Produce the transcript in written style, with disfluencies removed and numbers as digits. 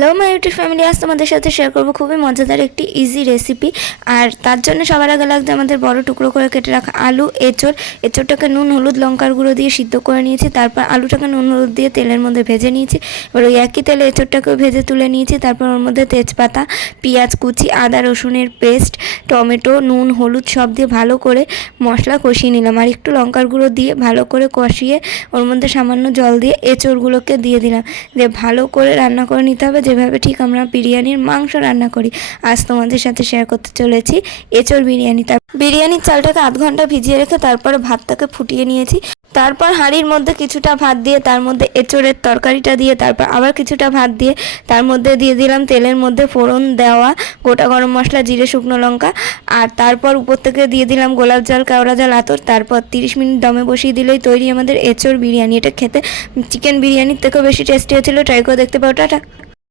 Hello my YouTube family, আজ তোমাদের সাথে শেয়ার করবো খুবই মজাদার একটি ইজি রেসিপি। আর তার জন্য সবার আগে লাগবে আমাদের বড় টুকরো করে কেটে রাখা আলু, এঁচোড়টাকে নুন হলুদ লঙ্কার গুঁড়ো দিয়ে সিদ্ধ করে নিয়েছি। তারপর আলুটাকে নুন হলুদ দিয়ে তেলের মধ্যে ভেজে নিয়েছি। এবার ওই একই তেলে এঁচোড়টাকেও ভেজে তুলে নিয়েছি। তারপর ওর মধ্যে তেজপাতা, পেঁয়াজ কুচি, আদা রসুনের পেস্ট, টমেটো, নুন হলুদ সব দিয়ে ভালো করে মশলা কষিয়ে নিলাম। আর একটু লঙ্কার গুঁড়ো দিয়ে ভালো করে কষিয়ে ওর মধ্যে সামান্য জল দিয়ে এঁচোড়গুলোকে দিয়ে দিলাম। দিয়ে ভালো করে রান্না করে নিতে হবে, যেভাবে ঠিক আমরা বিরিয়ানির মাংস রান্না করি। আজ তোমাদের সাথে শেয়ার করতে চলেছি এঁচোড় বিরিয়ানি। তার বিরিয়ানির চালটাকে আধ ঘন্টা ভিজিয়ে রেখে তারপরে ভাতটাকে ফুটিয়ে নিয়েছি। তারপর হাঁড়ির মধ্যে কিছুটা ভাত দিয়ে তার মধ্যে এঁচোড়ের তরকারিটা দিয়ে তারপর আবার কিছুটা ভাত দিয়ে তার মধ্যে দিয়ে দিলাম তেলের মধ্যে ফোড়ন দেওয়া গোটা গরম মশলা, জিরে, শুকনো লঙ্কা। আর তারপর উপর থেকে দিয়ে দিলাম গোলাপ জল, কেওড়া জল, আতর। তারপর 30 মিনিট দমে বসিয়ে দিলেই তৈরি আমাদের এঁচোড় বিরিয়ানি। এটা খেতে চিকেন বিরিয়ানির থেকেও বেশি টেস্টি হয়েছিল। ট্রাই করে দেখতে পাও। টাটা।